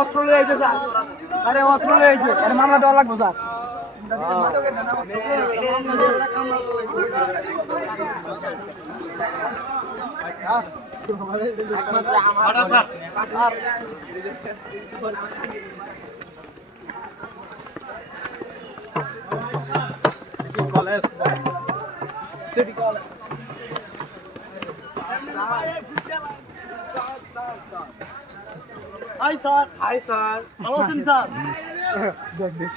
অস্ত্র লয়েছে স্যার, আরে অস্ত্র লয়েছে, আরে মামলা দেওয়া লাগবে sir. College city college hi sir, hi sir, ভালো আছেন স্যার? দেখ দেখ